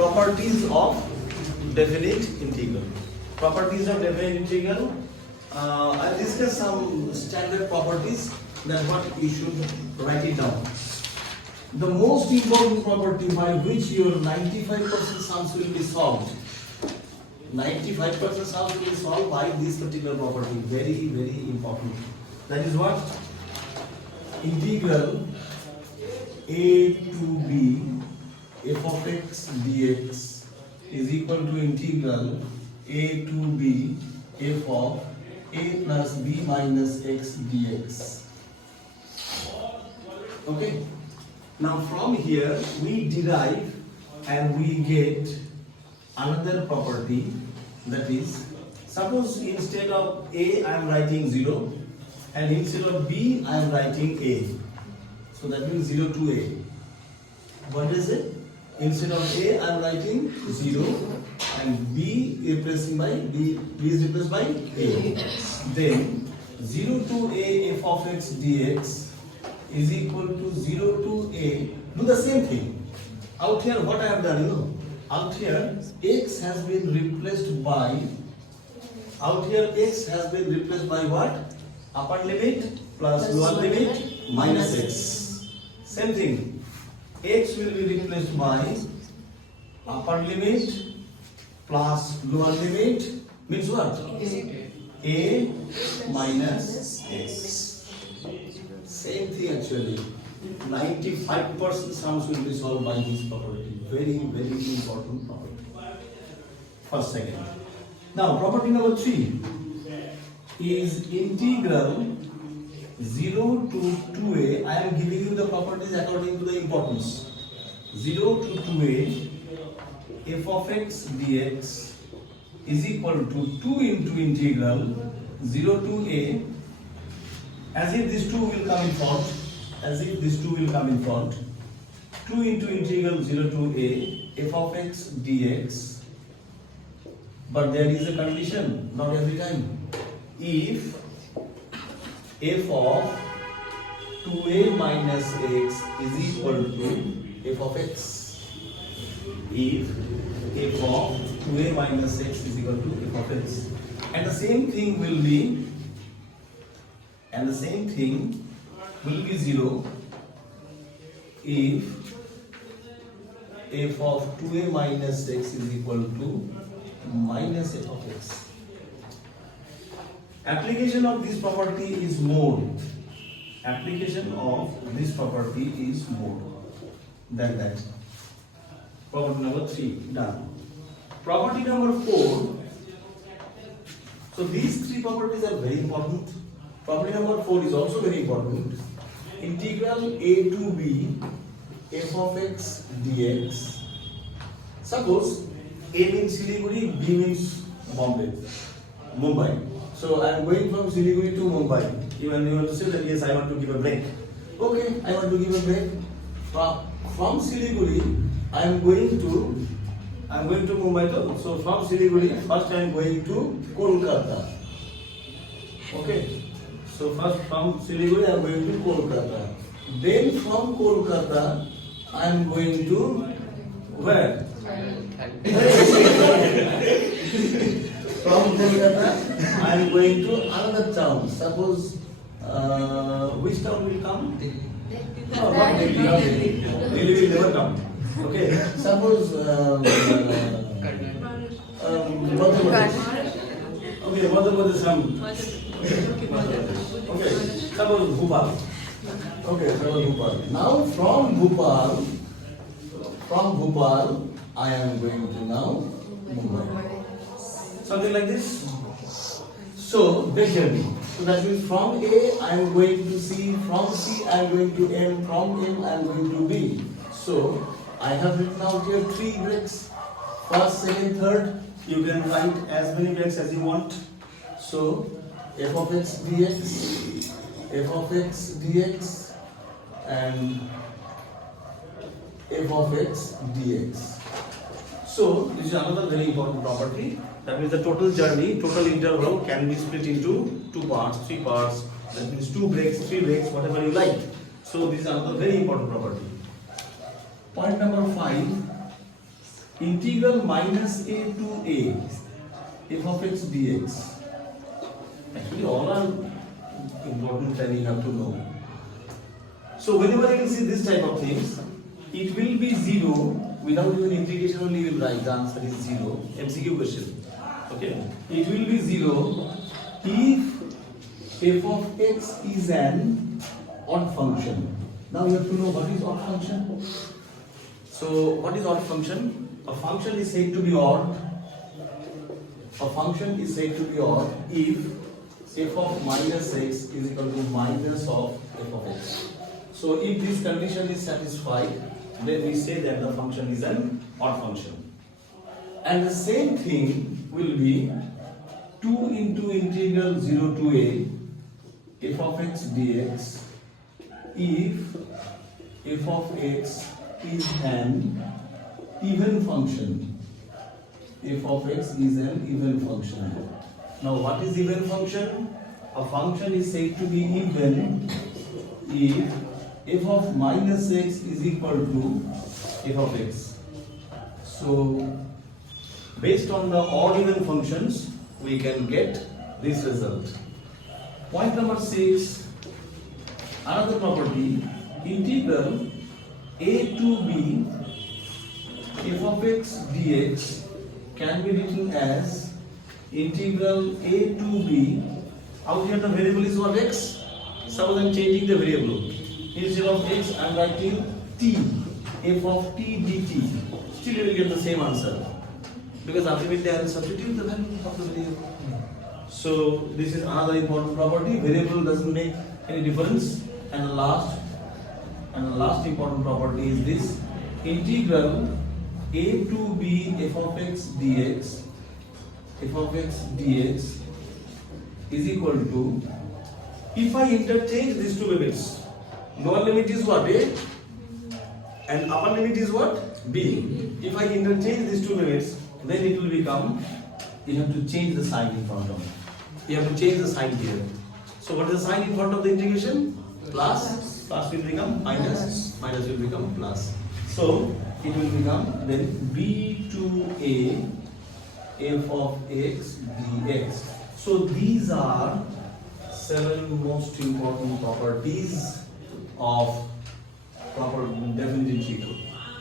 properties of definite integral. Properties of definite integral. I'll discuss some standard properties. That's what you should write it down. The most important property by which your 95% sums will be solved. 95% sums will be solved by this particular property. Very, very important. That is what? Integral a to b f of x dx is equal to integral a to b f of a plus b minus x dx. Okay. Now from here we derive and we get another property, that is, suppose instead of a I am writing 0 and instead of b I am writing a. So that means 0 to a. What is it? Instead of a I am writing 0 and b replacing by b is replaced by a. Then 0 to a f of x dx is equal to 0 to a. Do the same thing. Out here what I have done, out here x has been replaced by what? Upper limit plus lower limit minus x. Same thing. X will be replaced by upper limit plus lower limit, means what? A minus x. Same thing actually. 95% sums will be solved by this property. Very, very important property. First, second. Now, property number 3 is integral 0 to 2a. I am giving you the properties according to the importance. 0 to 2a f of x dx is equal to 2 into integral 0 to a, as if this 2 will come in front, 2 into integral 0 to a f of x dx. But there is a condition, not every time. If f of 2a minus x is equal to f of x. If f of 2a minus x is equal to f of x. And the same thing will be 0 if f of 2a minus x is equal to minus f of x. Application of this property is more. Application of this property is more than that. Property number 3 done. Property number 4. So these 3 properties are very important. Property number 4 is also very important. Integral a to b f of x dx. Suppose a means Siliguri, b means Mumbai. So I am going from Siliguri to Mumbai. You want to say that yes, I want to give a break. Okay, I want to give a break. From Siliguri, I am going to Mumbai too. So from Siliguri, first I am going to Kolkata. Okay. So first from Siliguri I am going to Kolkata. Then from Kolkata I am going to where? From Kolkata I am going to another town. Suppose which town will come? No, not Delhi. Delhi will never come. Okay. Suppose Madhya Pradesh. Okay, Madhya Pradesh some. Okay, suppose Bhopal. Okay, suppose Bhopal. Now from Bhopal, I am going to now Mumbai. Something like this. So, big journey. So that means from A, I am going to C, from C, I am going to M, from M, I am going to B. So, I have written out here 3 breaks. First, second, third. You can write as many breaks as you want. So, f of x dx, and f of x dx. So, this is another very important property. That means the total journey, total interval can be split into 2 parts, 3 parts. That means 2 breaks, 3 breaks, whatever you like. So, this is another very important property. Point number 5. integral minus a to a f of x dx. Actually, all are important and you have to know. So whenever you see this type of things, it will be 0 without even integration. Only you will write the answer is 0. MCQ question. Okay, it will be 0 if f of x is an odd function. Now you have to know what is odd function. So what is odd function? A function is said to be odd. A function is said to be odd if f of minus x is equal to minus of f of x. So if this condition is satisfied, then we say that the function is an odd function. And the same thing will be 2 into integral 0 to a f of x dx if f of x is an even function. F of x is an even function. Now what is even function? A function is said to be even if f of minus x is equal to f of x. So based on the odd even functions, we can get this result. Point number 6, another property, integral a to b f of x dx can be written as integral a to b. Out here the variable is what? X. Suppose I am changing the variable. Instead of x I am writing t, f of t dt. Still you will get the same answer, because ultimately I will substitute the value of the variable. So this is another important property. Variable doesn't make any difference. And the last important property is this, integral a to b f of x dx is equal to, if I interchange these two limits, lower limit is what? A, and upper limit is what? B. If I interchange these two limits, then it will become, you have to change the sign in front of it. You have to change the sign here. So what is the sign in front of the integration? Plus. Plus will become minus. Minus will become plus. So it will become then b to a f of x dx. So these are 7 most important properties of proper definite integral.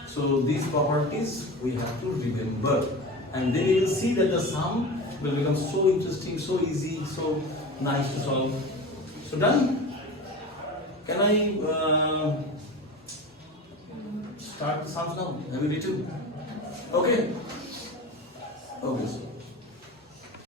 So these properties we have to remember, and then you will see that the sum will become so interesting, so easy, so nice to solve. So done? Can I start the sums now? Have you written? Okay.